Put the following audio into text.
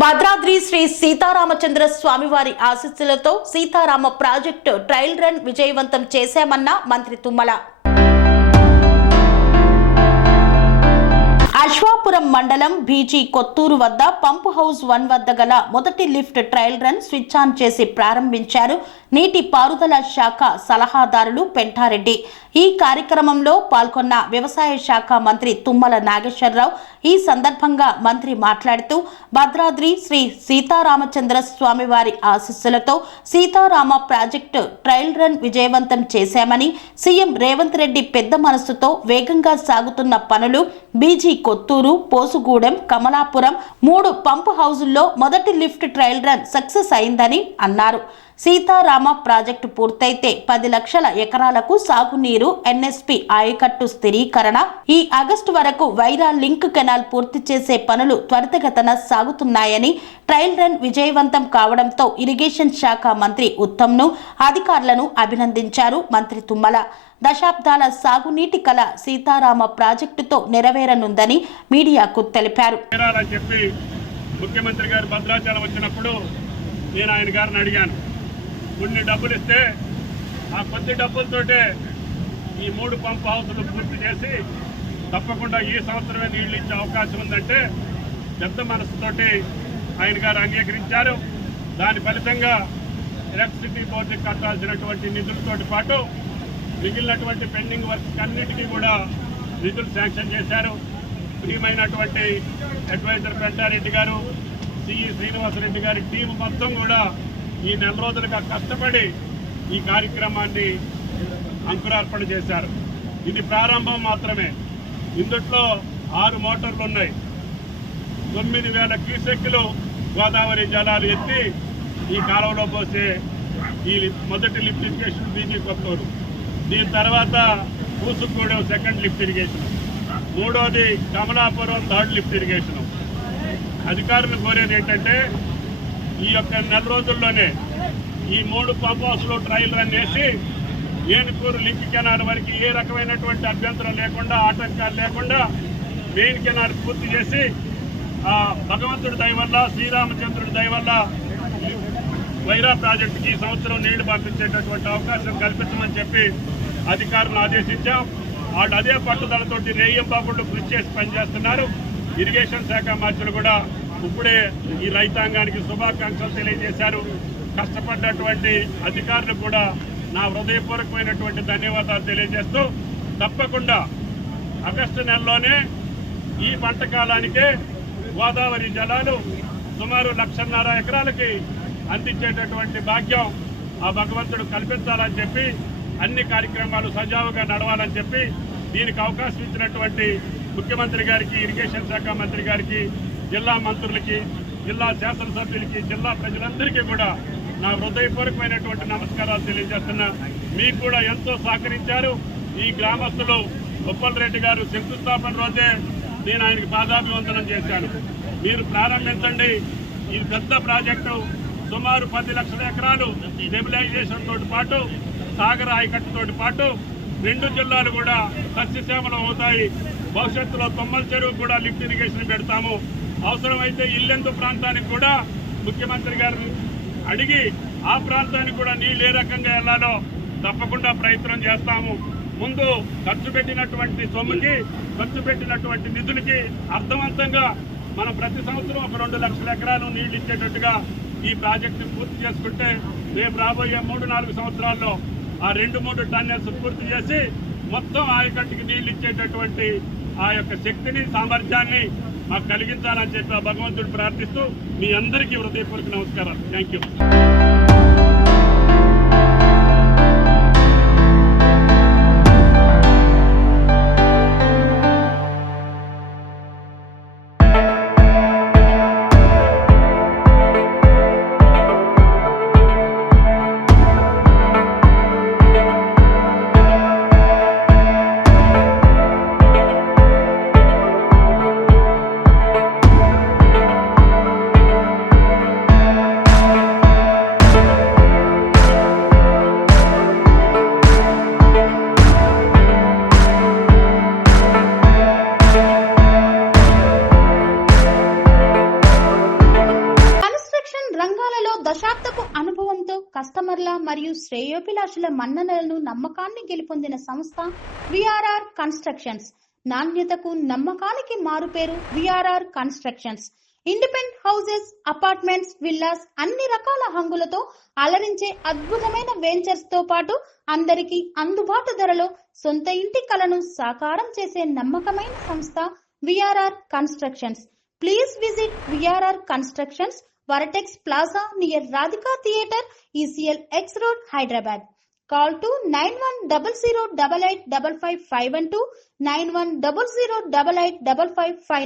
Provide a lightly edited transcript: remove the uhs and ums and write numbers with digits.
భద్రాద్రి శ్రీ సీతారామచంద్ర స్వామివారి ఆశీస్సులతో Sitarama project trial run విజయవంతం చేశామన్న మంత్రి తుమ్మల. అశ్వాపురం మండలం బీజీ కొత్తూరు వద్ద పంప్ హౌస్ 1 వద్ద గల మొదటి lift trial run switch on చేసి ప్రారంభించారు నీటి పారుదల శాఖ సలహాదారులు పెంటారెడ్డి. ఈ కార్యక్రమంలో పాల్గొన్న వ్యవసాయ శాఖ మంత్రి తుమ్మల నాగేశ్వరరావు. ఈ సందర్భంగా మంత్రి మాట్లాడుతూ భద్రాద్రి శ్రీ సీతారామచంద్ర స్వామివారి ఆశీస్సులతో సీతారామ ప్రాజెక్టు ట్రయల్ రన్ విజయవంతం చేశామని, సీఎం రేవంత్ రెడ్డి పెద్ద మనసుతో వేగంగా సాగుతున్న పనులు బీజీ కొత్తూరు, పోసుగూడెం, కమలాపురం 3 పంప్ హౌజుల్లో మొదటి లిఫ్ట్ ట్రయల్ రన్ సక్సెస్ అయిందని అన్నారు. సీతారామ ప్రాజెక్టు పూర్తయితే 10 లక్షల ఎకరాలకు సాగునీరు, ఎన్ఎస్పి ఆయకట్టు స్థిరీకరణ, ఈ ఆగస్టు వరకు వైరా లింక్ కెనాల్ పూర్తి చేసే పనులు త్వరితగతిన సాగుతున్నాయని, ట్రయల్ రన్ విజయవంతం కావడంతో ఇరిగేషన్ శాఖ మంత్రి ఉత్తమ్ను, అధికారులను అభినందించారు మంత్రి తుమ్మల. దశాబ్దాల సాగునీటి కల సీతారామ ప్రాజెక్టుతో నెరవేరనుందని మీడియాకు తెలిపారు. ముఖ్యమంత్రి గారు భద్రాచలం వచ్చినప్పుడు నేను ఆయన గారిని అడిగాను, కొన్ని డబ్బులు ఇస్తే ఆ కొద్ది డబ్బులతోటే ఈ 3 పంప్ హౌసులు పూర్తి చేసి తప్పకుండా ఈ సంవత్సరమే నీళ్లు ఇచ్చే అవకాశం ఉందంటే పెద్ద మనసుతోటి ఆయన గారు అంగీకరించారు. దాని ఫలితంగా ఎలక్ట్రిసిటీ బోర్డుకి కట్టాల్సినటువంటి నిధులతో పాటు మిగిలినటువంటి పెండింగ్ వర్క్స్ అన్నిటికీ కూడా నిధులు శాంక్షన్ చేశారు. ప్రియమైనటువంటి అడ్వైజర్ పెంటారెడ్డి గారు, సిఈ శ్రీనివాసరెడ్డి గారి టీం మొత్తం కూడా ఈ 4 రోజులుగా కష్టపడి ఈ కార్యక్రమాన్ని అంకురార్పణ చేశారు. ఇది ప్రారంభం మాత్రమే. ఇందుట్లో 6 మోటార్లు ఉన్నాయి. 9,000 క్యూసెక్కులు గోదావరి జలాలు ఎత్తి ఈ కాలువలో పోసే ఈ మొదటి లిఫ్ట్ ఇరిగేషన్ బీజీ కొత్తూరు. దీని తర్వాత పూసుగూడెం సెకండ్ లిఫ్ట్ ఇరిగేషన్, 3వది కమలాపురం 3rd లిఫ్ట్ ఇరిగేషన్. అధికారులు కోరేది ఏంటంటే ఈ యొక్క 4 రోజుల్లోనే ఈ 3 పంప్ హౌస్లో ట్రయల్ రన్ చేసి ఏనుకూరు లింక్ కెనాల్ వరకు ఏ రకమైనటువంటి అభ్యంతరం లేకుండా, ఆటంకాలు లేకుండా మెయిన్ కెనాల్ పూర్తి చేసి భగవంతుడి దయ వల్ల, శ్రీరామచంద్రుడి దయ వల్ల వైరా ప్రాజెక్టుకి ఈ సంవత్సరం నీళ్లు పంపించేటటువంటి అవకాశం కల్పించమని చెప్పి అధికారులను ఆదేశించాం. వాళ్ళు అదే పట్టుదలతోటి రేయంబాబుళ్ళు కృషి చేసి పనిచేస్తున్నారు. ఇరిగేషన్ శాఖ మంత్రులు కూడా ఇప్పుడే ఈ రైతాంగానికి శుభాకాంక్షలు తెలియజేశారు. కష్టపడ్డటువంటి అధికారులు కూడా నా హృదయపూర్వకమైనటువంటి ధన్యవాదాలు తెలియజేస్తూ, తప్పకుండా ఆగస్టు నెలలోనే ఈ పంట కాలానికే గోదావరి జలాలు సుమారు 1,50,000 ఎకరాలకి అందించేటటువంటి భాగ్యం ఆ భగవంతుడు కల్పించాలని చెప్పి, అన్ని కార్యక్రమాలు సజావుగా నడవాలని చెప్పి దీనికి అవకాశం ఇచ్చినటువంటి ముఖ్యమంత్రి గారికి, ఇరిగేషన్ శాఖ మంత్రి గారికి, జిల్లా మంత్రులకి, జిల్లా శాసనసభ్యులకి, జిల్లా ప్రజలందరికీ కూడా నా హృదయపూర్వకమైనటువంటి నమస్కారాలు తెలియజేస్తున్నా. మీకు కూడా ఎంతో సహకరించారు. ఈ గ్రామస్తులు ఉప్పల్ రెడ్డి గారు శంకుస్థాపన రోజే నేను ఆయనకి పాదాభివందనం చేశాను. మీరు ప్రారంభించండి. ఇది పెద్ద ప్రాజెక్టు, సుమారు 10 లక్షల ఎకరాలు స్టెబిలైజేషన్ తోటి పాటు, సాగర ఆయకట్టుతో పాటు 2 జిల్లాలు కూడా సస్యశ్యామలం అవుతాయి. భవిష్యత్తులో తొమ్మల చెరువు కూడా లిఫ్ట్ ఇరిగేషన్ పెడతాము. అవసరమైతే ఇల్లెందు ప్రాంతానికి కూడా ముఖ్యమంత్రి గారిని అడిగి ఆ ప్రాంతానికి కూడా నీళ్ళు ఏ రకంగా వెళ్లాలో తప్పకుండా ప్రయత్నం చేస్తాము. ముందు ఖర్చు పెట్టినటువంటి సొమ్ముకి, ఖర్చు పెట్టినటువంటి నిధులకి అర్థవంతంగా మనం ప్రతి సంవత్సరం ఒక 2 లక్షల ఎకరాలు నీళ్లు ఇచ్చేటట్టుగా ఈ ప్రాజెక్టు పూర్తి చేసుకుంటే రేపు రాబోయే 3-4 సంవత్సరాల్లో ఆ 2-3 టన్నెల్స్ పూర్తి చేసి మొత్తం ఆయకట్టుకి నీళ్లు ఇచ్చేటటువంటి ఆ యొక్క శక్తిని, సామర్థ్యాన్ని మాకు కలిగించాలని చెప్పి ఆ భగవంతుడు ప్రార్థిస్తూ మీ అందరికీ హృదయపూర్వక నమస్కారాలు. Thank you. కస్టమర్ల మరియు శ్రేయోభిలాషుల మన్ననలను నమ్మకాన్ని గెలుపొందిన సంస్థ విఆర్ఆర్ కన్స్ట్రక్షన్స్. నాణ్యతకు నమ్మకానికి మారుపేరు VRR constructions. Independent houses, apartments, villas అన్ని రకాల హంగులతో అలరించే అద్భుతమైన వెంచర్స్ తో పాటు అందరికీ అందుబాటు ధరలో సొంత ఇంటి కలను సాకారం చేసే నమ్మకమైన సంస్థ VRR constructions. Please visit VRR constructions, Varatex Plaza near Radhika Theatre, ECL X Road, Hyderabad. Call to 910088555512, 9100885555.